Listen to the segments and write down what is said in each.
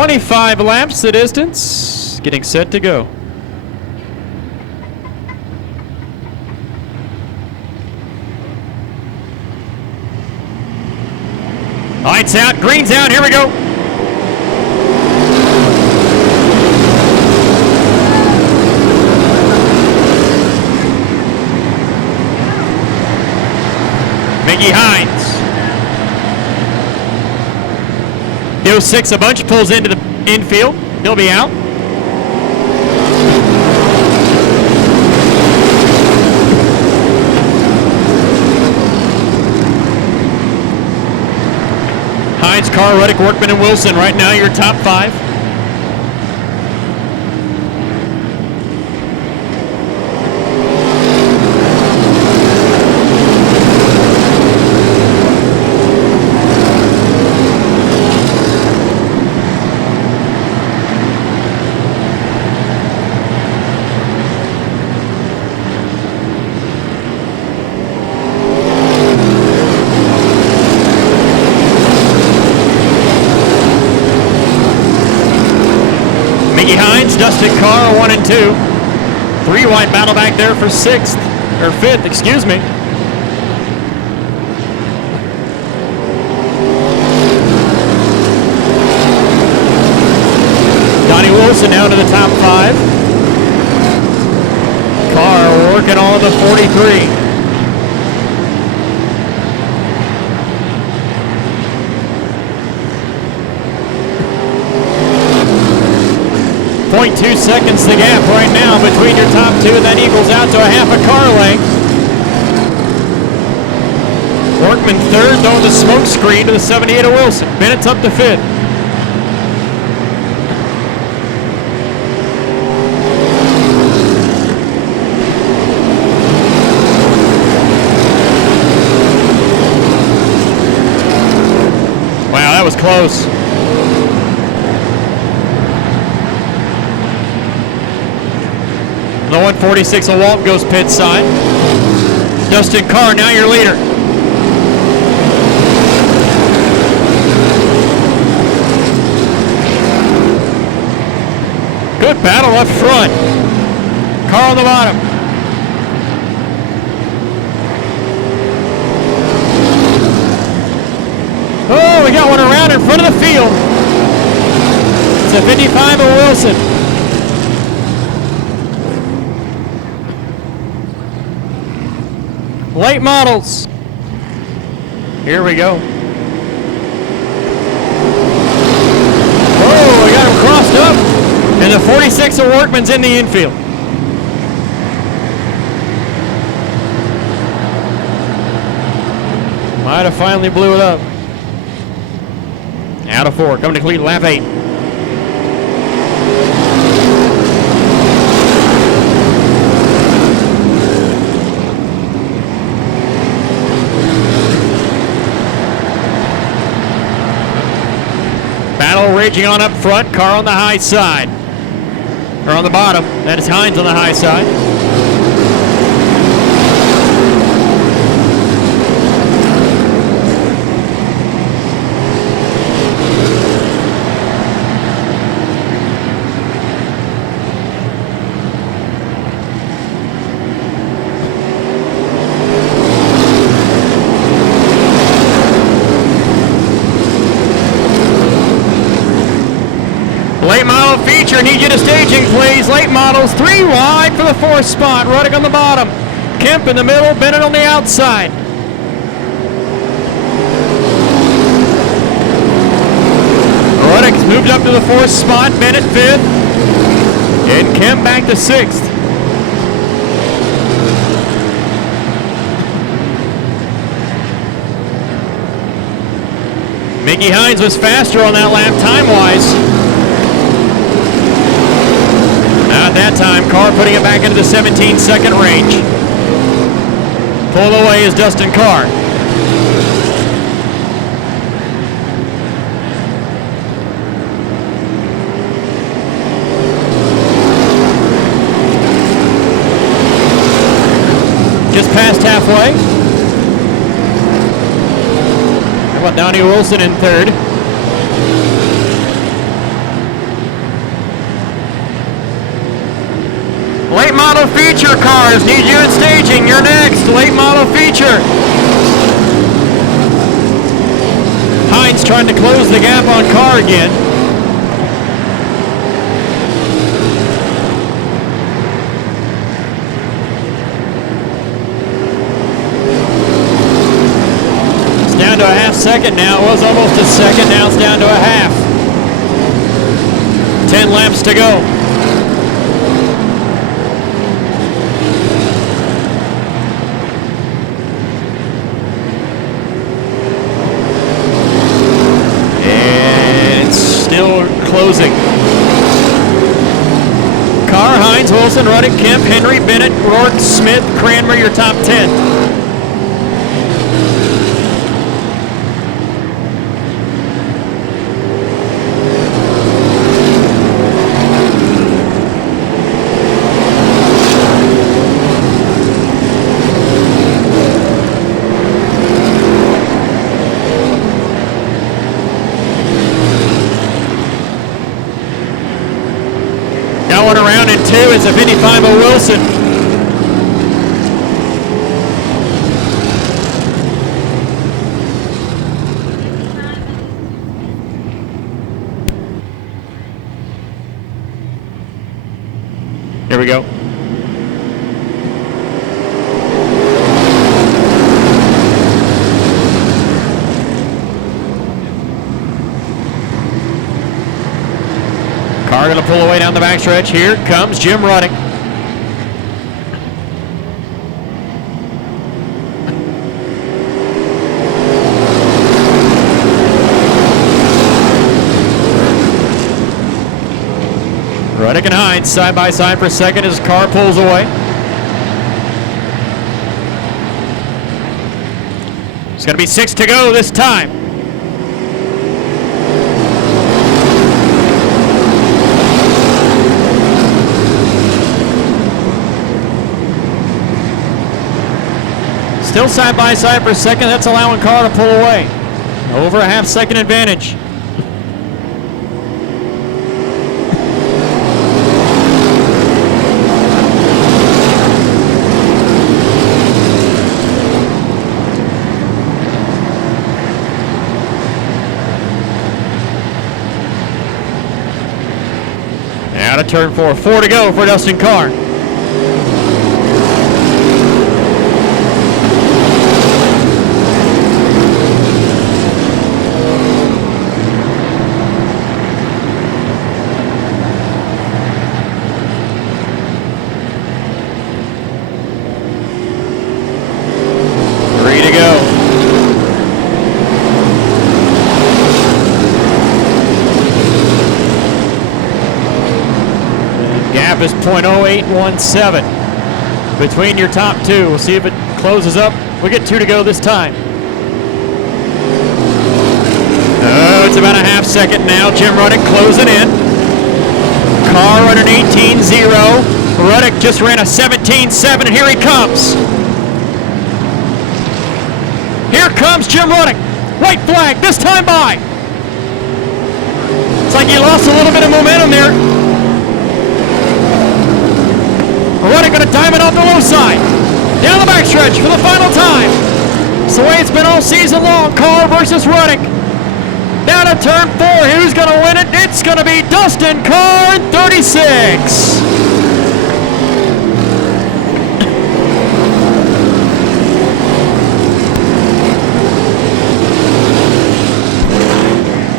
25 laps the distance. Getting set to go. Lights out, green's out, here we go. Mickey Hines. The 06 a bunch pulls into the infield. He'll be out. Hines, Carr, Reddick, Workman, and Wilson right now your top 5. Dustin Carr, 1 and 2. 3 wide battle back there for 6th, or 5th, excuse me. Donnie Wilson down to the top 5. Carr working on the 43. 0.2 seconds the gap right now between your top 2, and that equals out to a half a car length. Workman 3rd, throwing the smoke screen to the 78 of Wilson. Bennett's up to 5th. Wow, that was close. The 146 of Walt goes pit side. Dustin Carr, now your leader. Good battle up front. Carr on the bottom. Oh, we got one around in front of the field. It's a 55 of Wilson. Late models. Here we go. Oh, we got him crossed up. And the 46 of Workman's in the infield. Might have finally blew it up. Out of 4. Coming to complete lap 8. Raging on up front, Carr on the high side. Or on the bottom. That is Hines on the high side. Late model feature, need you to staging, please. Late models, 3 wide for the 4th spot. Ruddick on the bottom. Kemp in the middle, Bennett on the outside. Ruddick's moved up to the 4th spot, Bennett 5th. And Kemp back to 6th. Mickey Hines was faster on that lap time-wise. At that time, Carr putting it back into the 17-second range. Pulled away is Dustin Carr. Just past halfway. How about Donnie Wilson in 3rd? Late model feature cars need you in staging. You're next. Late model feature. Hines trying to close the gap on Carr again. It's down to a half second now. It was almost a second. Now it's down to a half. 10 laps to go. Closing. Carr, Hines, Wilson, Ruddick, Kemp, Henry, Bennett, Rourke, Smith, Cranmer, your top 10. Around in 2 is a 55 of Wilson. Here we go. Carr going to pull away down the backstretch. Here comes Jim Ruddick. Ruddick and Hines side by side for second as Carr pulls away. It's going to be 6 to go this time. Still side by side for second. That's allowing Carr to pull away. Over a half second advantage. Out of turn 4. 4 to go for Dustin Carr. Is .0817 between your top 2. We'll see if it closes up. We get 2 to go this time. Oh, it's about a half second now. Jim Ruddick closing in. Carr running 18.0. Ruddick just ran a 17.7, and here he comes. Here comes Jim Ruddick. White flag, this time by. It's like he lost a little bit of momentum there. Ruddick going to diamond off the low side. Down the backstretch for the final time. It's the way it's been all season long. Carr versus Ruddick. Down to turn 4. Who's going to win it? It's going to be Dustin Carr in 36.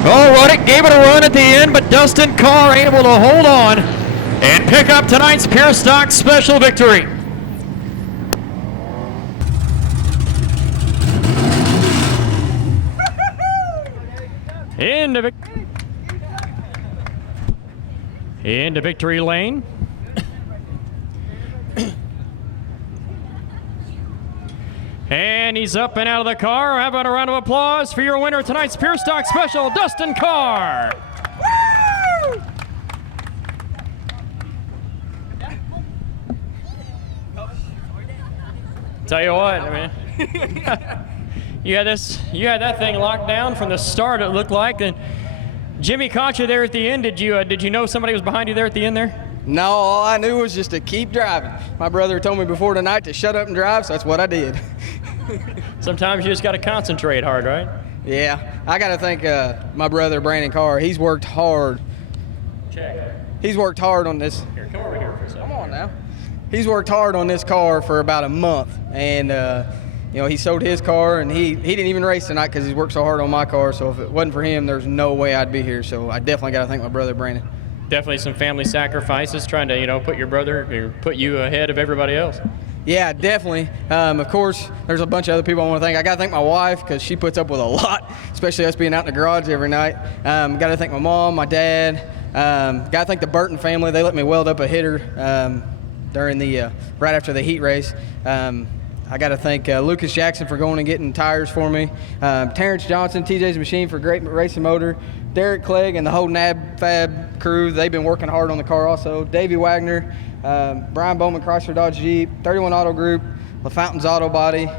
Oh, Ruddick gave it a run at the end, but Dustin Carr able to hold on and pick up tonight's Pure Stock Special victory. Into victory lane. And he's up and out of the car. How about a round of applause for your winner of tonight's Pure Stock Special, Dustin Carr. Woo! Tell you what, I mean, you had that thing locked down from the start. It looked like. And Jimmy caught you there at the end. Did you know somebody was behind you there at the end there? No, all I knew was just to keep driving. My brother told me before tonight to shut up and drive, so that's what I did. Sometimes you just got to concentrate hard, right? Yeah, I got to thank my brother, Brandon Carr. He's worked hard. Check. He's worked hard on this. Here, come over here for a second. Come on now. He's worked hard on this car for about a month, and he sold his car, and he didn't even race tonight because he's worked so hard on my car. So if it wasn't for him, there's no way I'd be here. So I definitely got to thank my brother, Brandon. Definitely some family sacrifices trying to, put your brother or put you ahead of everybody else. Yeah, definitely. Of course, there's a bunch of other people I want to thank. I got to thank my wife because she puts up with a lot, especially us being out in the garage every night. Got to thank my mom, my dad. Got to thank the Burton family. They let me weld up a hitter during the right after the heat race. I got to thank Lucas Jackson for going and getting tires for me. Terrence Johnson, TJ's Machine for great racing motor. Derek Clegg and the whole NAB Fab crew, they've been working hard on the car also. Davey Wagner, Brian Bowman, Chrysler Dodge Jeep, 31 Auto Group, LaFountain's Auto Body,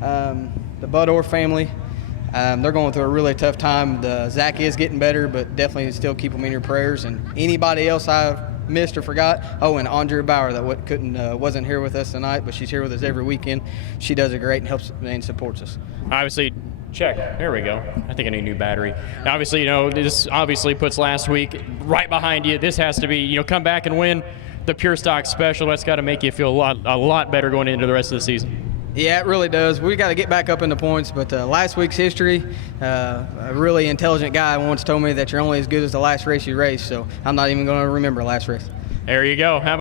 the Budor family. They're going through a really tough time. Zach is getting better, but definitely still keep them in your prayers. And anybody else I've missed or forgot. Oh, and Andrea Bauer that wasn't here with us tonight, but she's here with us every weekend. She does it great and helps and supports us. Obviously, check. There we go. I think I need a new battery. Obviously, this obviously puts last week right behind you. This has to be, come back and win the Pure Stock Special. That's got to make you feel a lot better going into the rest of the season. Yeah, it really does. We got to get back up in the points, but last week's history, a really intelligent guy once told me that you're only as good as the last race you race, so I'm not even going to remember last race. There you go.